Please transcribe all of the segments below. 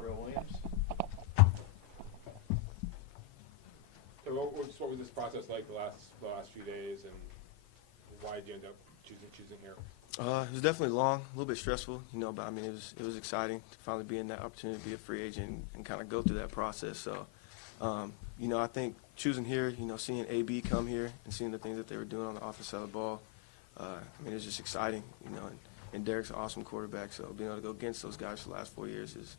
Tyrell Williams. So what was this process like the last few days, and why did you end up choosing here? It was definitely long, a little bit stressful, but I mean it was exciting to finally be in that opportunity to be a free agent and kind of go through that process. So, I think choosing here, seeing AB come here and seeing the things that they were doing on the offensive side of the ball, it was just exciting, and Derek's an awesome quarterback, so being able to go against those guys for the last 4 years is,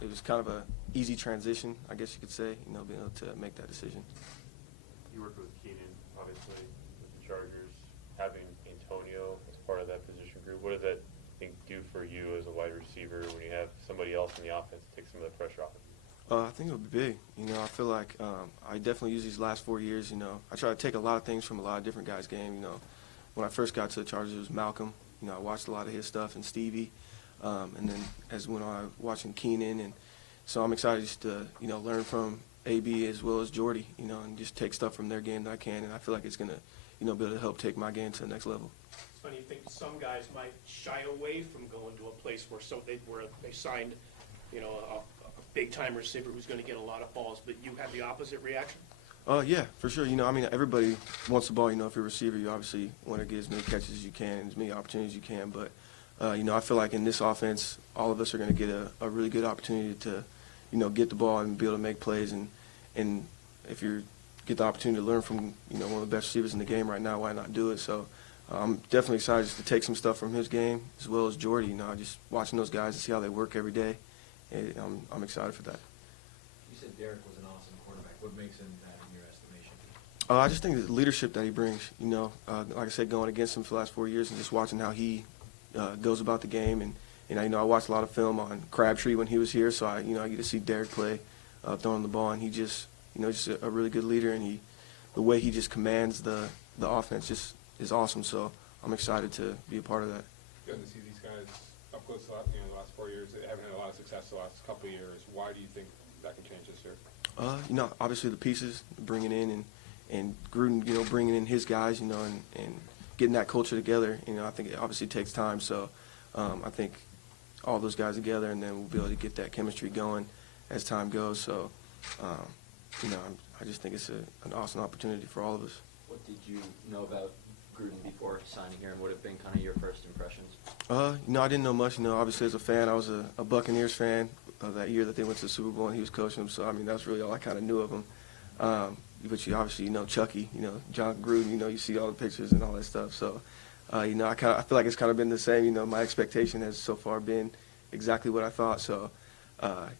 it was kind of a easy transition, I guess you could say, being able to make that decision. You worked with Keenan, obviously, with the Chargers, having Antonio as part of that position group. What does that, do for you as a wide receiver when you have somebody else in the offense to take some of the pressure off of you? I think it would be big. I feel like I definitely use these last 4 years. I try to take a lot of things from a lot of different guys' game. When I first got to the Chargers, it was Malcolm. I watched a lot of his stuff and Stevie. And then as when I was watching Keenan. And so I'm excited just to, learn from AB as well as Jordy, and just take stuff from their game that I can. And I feel like it's going to, be able to help take my game to the next level. It's funny, you think some guys might shy away from going to a place where they signed, a big-time receiver who's going to get a lot of balls, but you had the opposite reaction? Yeah, for sure. Everybody wants the ball. If you're a receiver, you obviously want to get as many catches as you can and as many opportunities as you can. But, I feel like in this offense, all of us are going to get a really good opportunity to, get the ball and be able to make plays. And if you get the opportunity to learn from, one of the best receivers in the game right now, why not do it? So I'm definitely excited just to take some stuff from his game as well as Jordy. Just watching those guys and see how they work every day. I'm excited for that. You said Derek was an awesome quarterback. What makes him that in your estimation? I just think the leadership that he brings, like I said, going against him for the last 4 years and just watching how he goes about the game. And I watched a lot of film on Crabtree when he was here, so I get to see Derek play, throwing the ball, and he just, just a really good leader, and the way he just commands the offense just is awesome. So I'm excited to be a part of that. You got to see these guys up close, the last 4 years. They haven't had a lot of success the last couple of years. Why do you think that can change this year? Obviously the pieces, bringing in and Gruden, bringing in his guys, and getting that culture together. I think it obviously takes time. So I think all those guys together, and then we'll be able to get that chemistry going as time goes. So, I just think it's an awesome opportunity for all of us. What did you know about Gruden before signing here, and what have been kind of your first impressions? I didn't know much. Obviously as a fan, I was a Buccaneers fan that year that they went to the Super Bowl and he was coaching them. So, that's really all I kind of knew of him. But you obviously Chucky, John Gruden, you see all the pictures and all that stuff. So, I feel like it's kind of been the same. My expectation has so far been exactly what I thought. So,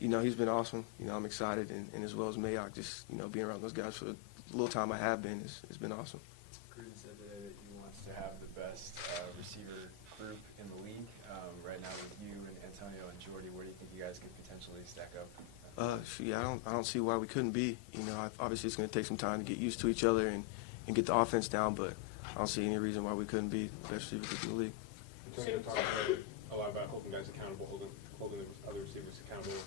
he's been awesome. I'm excited, and as well as Mayock, just being around those guys for the little time I have been has been awesome. Gruden said today that he wants to have the best receiver group in the league. Right now with you and Antonio and Jordy, where do you think you guys could potentially stack up? I don't see why we couldn't be. Obviously it's going to take some time to get used to each other and get the offense down, but I don't see any reason why we couldn't be the best receiver group in the league. Antonio talked a lot about holding guys accountable, holding other receivers accountable,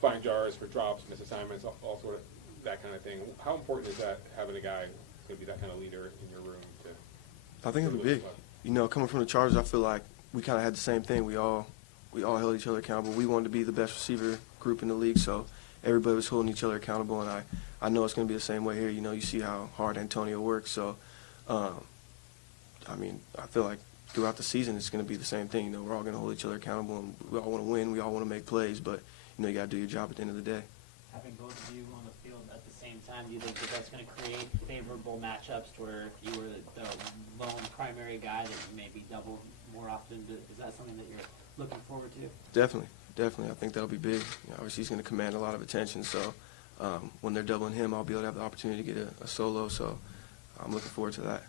finding jars for drops, missed assignments, all sort of that kind of thing. How important is that, having a guy who's going to be that kind of leader in your room? I think it'll be big. Coming from the Chargers, I feel like we kind of had the same thing. We all held each other accountable. We wanted to be the best receiver group in the league, so everybody was holding each other accountable, and I know it's going to be the same way here. You see how hard Antonio works, so I feel like throughout the season it's going to be the same thing. We're all going to hold each other accountable, and we all want to win. We all want to make plays, but you got to do your job at the end of the day. Having both of you on the field at the same time, do you think that that's going to create favorable matchups to where if you were the lone primary guy that you maybe double more often? Is that something that you're looking forward to? Definitely. I think that'll be big. Obviously he's going to command a lot of attention, so when they're doubling him, I'll be able to have the opportunity to get a solo, so I'm looking forward to that.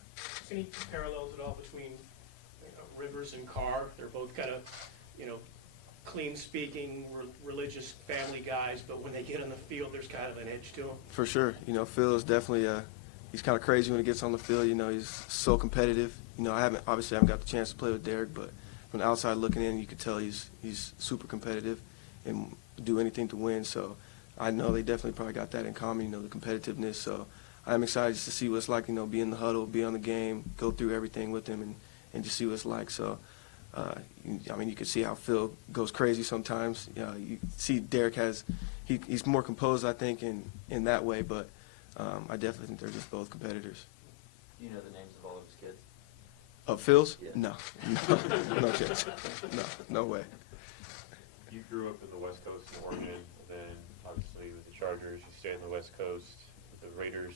Any parallels at all between Rivers and Carr? They're both kind of, clean-speaking, religious family guys, but when they get on the field, there's kind of an edge to them. For sure. Phil is definitely he's kind of crazy when he gets on the field. He's so competitive. I haven't got the chance to play with Derek, but from the outside looking in, you could tell he's super competitive and do anything to win. So I know they definitely probably got that in common, the competitiveness. So I'm excited just to see what it's like, be in the huddle, be on the game, go through everything with him, and just see what it's like. So I mean, you can see how Phil goes crazy sometimes. You see Derek he's more composed, I think, in that way, but I definitely think they're just both competitors. Do you know the names of all of his kids? Of Phil's? Yeah. No, no chance. No way. You grew up in the West Coast in Oregon, then obviously with the Chargers, you stayed on the West Coast. The Raiders,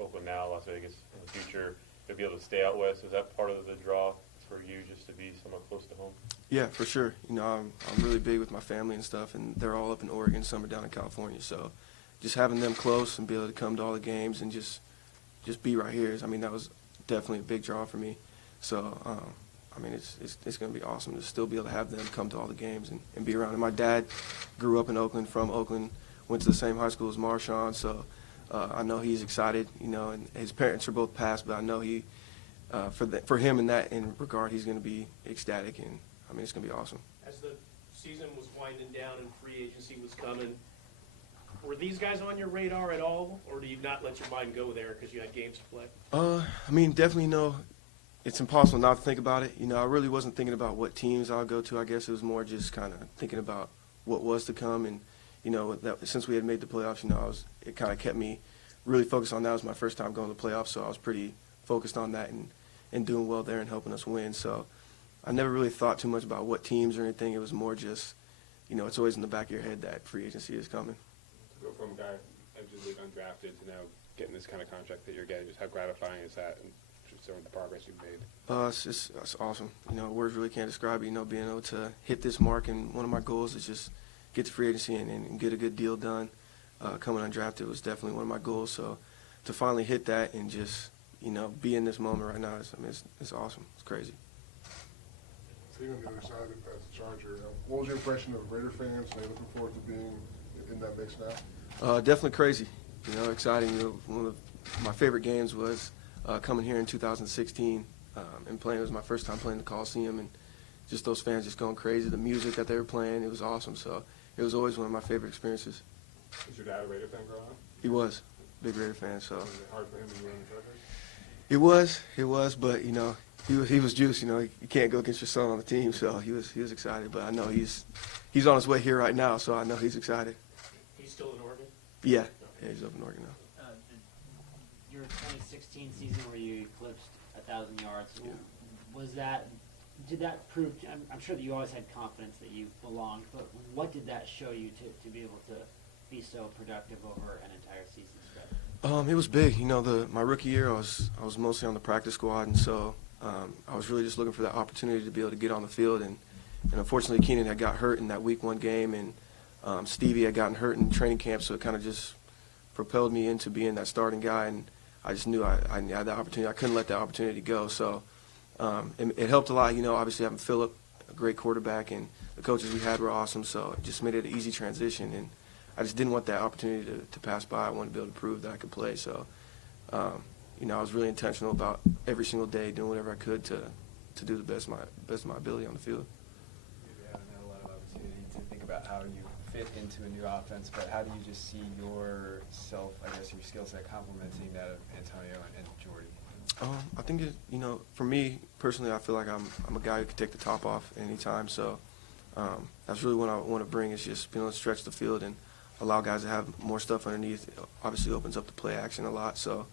Oakland now, Las Vegas in the future. To be able to stay out west, is that part of the draw for you, just to be somewhat close to home? Yeah, for sure. I'm really big with my family and stuff, and they're all up in Oregon, some are down in California. So just having them close and be able to come to all the games and just be right here, that was definitely a big draw for me. So, it's going to be awesome to still be able to have them come to all the games and be around. And my dad grew up in Oakland, from Oakland, went to the same high school as Marshawn, so I know he's excited, and his parents are both passed, but I know for him in regard, he's going to be ecstatic, and it's going to be awesome. As the season was winding down and free agency was coming, were these guys on your radar at all, or do you not let your mind go there because you had games to play? Definitely no. It's impossible not to think about it. I really wasn't thinking about what teams I'll go to. I guess it was more just kind of thinking about what was to come, and since we had made the playoffs, it kind of kept me really focused on that. It was my first time going to the playoffs, so I was pretty focused on that and doing well there and helping us win. So I never really thought too much about what teams or anything. It was more just, it's always in the back of your head that free agency is coming. To go from a guy entering undrafted to now getting this kind of contract that you're getting, just how gratifying is that, and just showing the progress you've made? It's awesome. Words really can't describe it. Being able to hit this mark, and one of my goals is just get to free agency and get a good deal done. Coming undrafted was definitely one of my goals. So to finally hit that and just, be in this moment right now, it's awesome. It's crazy. Steve, on the other side as a Charger, what was your impression of Raider fans? Are they looking forward to being in that mix now? Definitely crazy. Exciting. One of my favorite games was coming here in 2016 and playing. It was my first time playing the Coliseum, and just those fans just going crazy. The music that they were playing, it was awesome. So it was always one of my favorite experiences. Was your dad a Raider fan growing up? He was big Raider fan. So Was it hard for him to be on the Chargers? It was, but he was juiced. You can't go against your son on the team, so he was excited. But I know he's on his way here right now, so I know he's excited. He's still in Oregon? Yeah, he's up in Oregon now. Your 2016 season where you eclipsed 1,000 yards, did that prove, I'm sure that you always had confidence that you belonged, but what did that show you to be able to be so productive over an entire season stretch? It was big. My rookie year, I was mostly on the practice squad, and so I was really just looking for that opportunity to be able to get on the field. And unfortunately, Keenan had got hurt in that Week 1 game, and Stevie had gotten hurt in training camp, so it kind of just propelled me into being that starting guy. And I just knew I had that opportunity. I couldn't let that opportunity go. So it helped a lot. Obviously having Phillip, a great quarterback, and the coaches we had were awesome. So it just made it an easy transition. And I just didn't want that opportunity to pass by. I wanted to be able to prove that I could play. So, I was really intentional about every single day doing whatever I could to do the best of my ability on the field. You haven't had a lot of opportunity to think about how you fit into a new offense, but how do you just see yourself, your skill set complementing that of Antonio and Jordy? I think for me personally, I feel like I'm a guy who can take the top off at any time. So that's really what I want to bring, is just being able to stretch the field and allow guys to have more stuff underneath. It obviously opens up the play action a lot. So,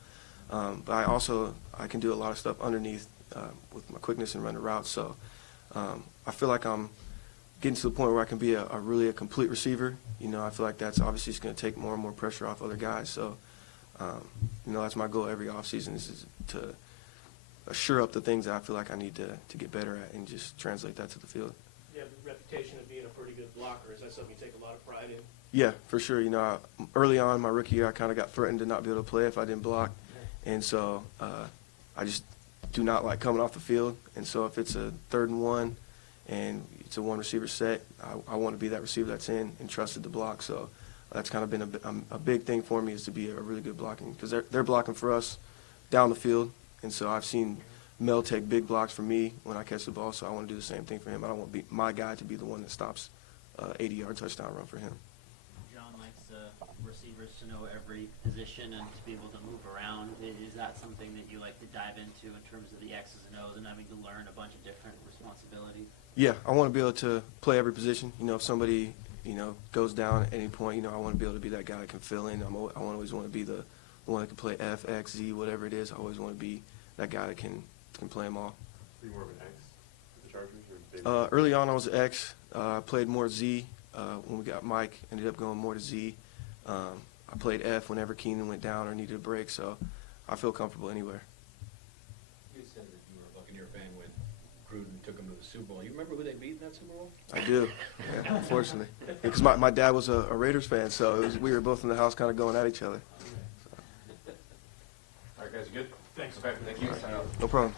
but I can do a lot of stuff underneath with my quickness and running routes. So I feel like I'm getting to the point where I can be a really complete receiver. I feel like that's obviously just going to take more and more pressure off other guys. So, that's my goal every offseason is to assure up the things that I feel like I need to get better at and just translate that to the field. You have the reputation of being a pretty good blocker. Is that something you take a lot of pride in? Yeah, for sure. Early on my rookie year, I kind of got threatened to not be able to play if I didn't block. And so I just do not like coming off the field. And so if it's a 3rd and 1 and it's a one receiver set, I want to be that receiver that's in and trusted to block. So that's kind of been a big thing for me, is to be a really good blocking, because they're blocking for us down the field. And so I've seen Mel take big blocks for me when I catch the ball, so I want to do the same thing for him. I don't want my guy to be the one that stops 80-yard touchdown run for him. John likes receivers to know every position and to be able to move around. Is that something that you like to dive into in terms of the X's and O's and having to learn a bunch of different responsibilities? Yeah, I want to be able to play every position. You know, if somebody, you know, goes down at any point, you know, I want to be able to be that guy that can fill in. I always want to be the one that can play F, X, Z, whatever it is. I always want to be that guy that can play them all. Are you more of an X with the Chargers or they? Early on, I was an X. I played more Z. When we got Mike, ended up going more to Z. I played F whenever Keenan went down or needed a break, so I feel comfortable anywhere. You said that you were a Buccaneer fan when Gruden took them to the Super Bowl. You remember who they beat in that Super Bowl? I do, yeah, unfortunately. Because my dad was a Raiders fan, so we were both in the house kind of going at each other. All right, guys, you good? Thanks. Okay, thank you. No problem.